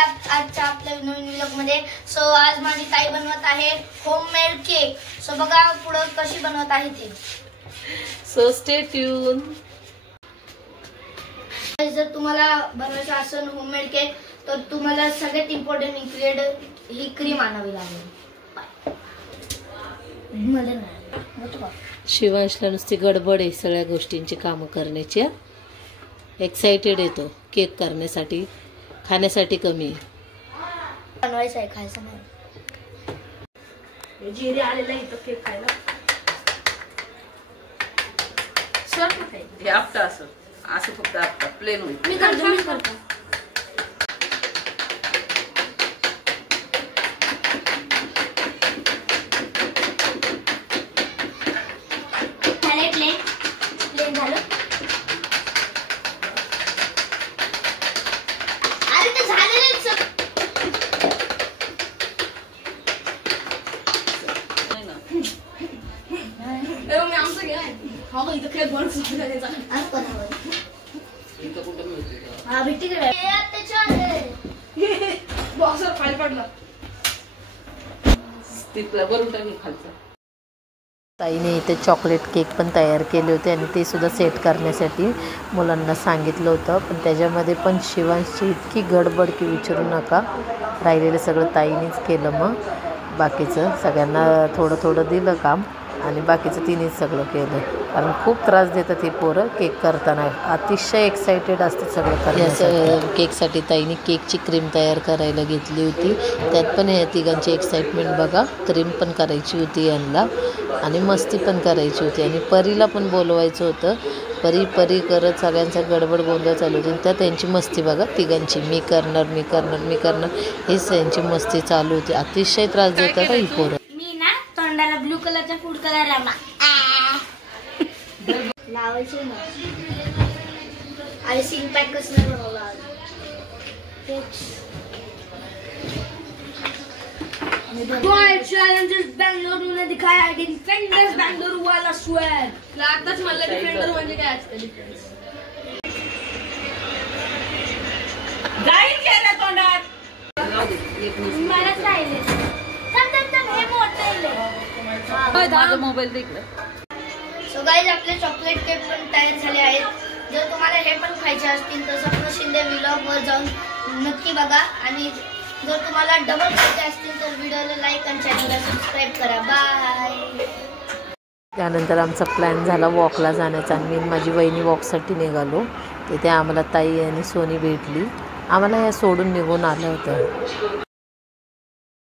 आजच्या आपल्या नवीन व्लॉग मध्ये। सो आज माझी ताई बनवत आहे होममेड केक। सो बघा पुढे कशी बनवत आहे ते। So stay tune. जर तुम्हाला बनवायचं असेल होममेड केक तर तुम्हाला सगळ्यात इम्पॉर्टंट इन्ग्रेडियंट ही क्रीम आणावी लागेल। शिवांशला नुसती गडबड आहे सगळ्या गोष्टींची कामं करण्याची। एक्साइटेड येतो केक करण्यासाठी, खाण्यासाठी कमी बनवायचं आहे, खायचं नाही। जिरे आलेला इथं केक खायला सर हे आपटा असं फक्त आपटा प्लेन होईल। मी करतो प्लेन झालं। अरे ते झालेलंच मी आमचं घ्या हा इथं केक बनवून सांगायचा आज बनवलं इथं कुठं मिळते हा भेटते का बॉक्सवर फाईल पडला तिथला भरून टाकली खालचा। ताईने इथे चॉकलेट केक पण तयार केले होते आणि ते सुद्धा सेट करण्यासाठी मुलांना सांगितलं होतं, पण त्याच्यामध्ये पण शिवांशची इतकी गडबड की विचारू नका। राहिलेलं सगळं ताईनेच केलं, मग बाकीचं सगळ्यांना थोडं थोडं दिलं काम आणि बाकीचं तिनेच सगळं केलं, कारण खूप त्रास देतात ही पोरं केक करताना। अतिशय एक्सायटेड असते सगळं करण्याचं। केकसाठी ताईने केकची क्रीम तयार करायला घेतली होती, त्यात पण ह्या तिघांची एक्साइटमेंट बघा। क्रीम पण करायची होती यांना आणि मस्ती पण करायची होती आणि परीला पण बोलवायचं होतं। परी परी करत सगळ्यांचा गडबड गोंधळ चालू होती, त्यात त्यांची मस्ती बघा तिघांची, मी करणार मी करणार मी करणार हेच त्यांची मस्ती चालू होती। अतिशय त्रास देतात ही पोरं। मी ना तोंडाला ब्लू कलरचा फूड कलर लावायचे ना आयसिंग पॅक कसं बनवला चैलेंजेस बेंगलुरु ने दिखाया है डिफेंडर्स बेंगलुरु वाला स्वैग। लागताच मला डिफेंडर म्हणजे काय असतं डिफरन्स जाईल केला तोंडात मलाच राहिले तम हे मोठे माझा मोबाईल देखला। सो गाइस आपले चॉकलेट केक पण तयार झाले आहेत। जर तुम्हाला हे पण खायचे असतील तर सपना शिंदे व्लॉग वर जाऊन नक्की बघा आणि जर तुम्हाला डबल खायचे असतील तर व्हिडिओला लाईक आणि चॅनलला सबस्क्राइब करा। बाय। त्यानंतर आमचा प्लॅन झाला वॉकला जाण्याचा आणि मी माझी वहिनी वॉकसाठी निघालो। तिथे आम्हाला ताई आणि सोनी भेटली, आम्हाला या सोडून निघून आलं होतं।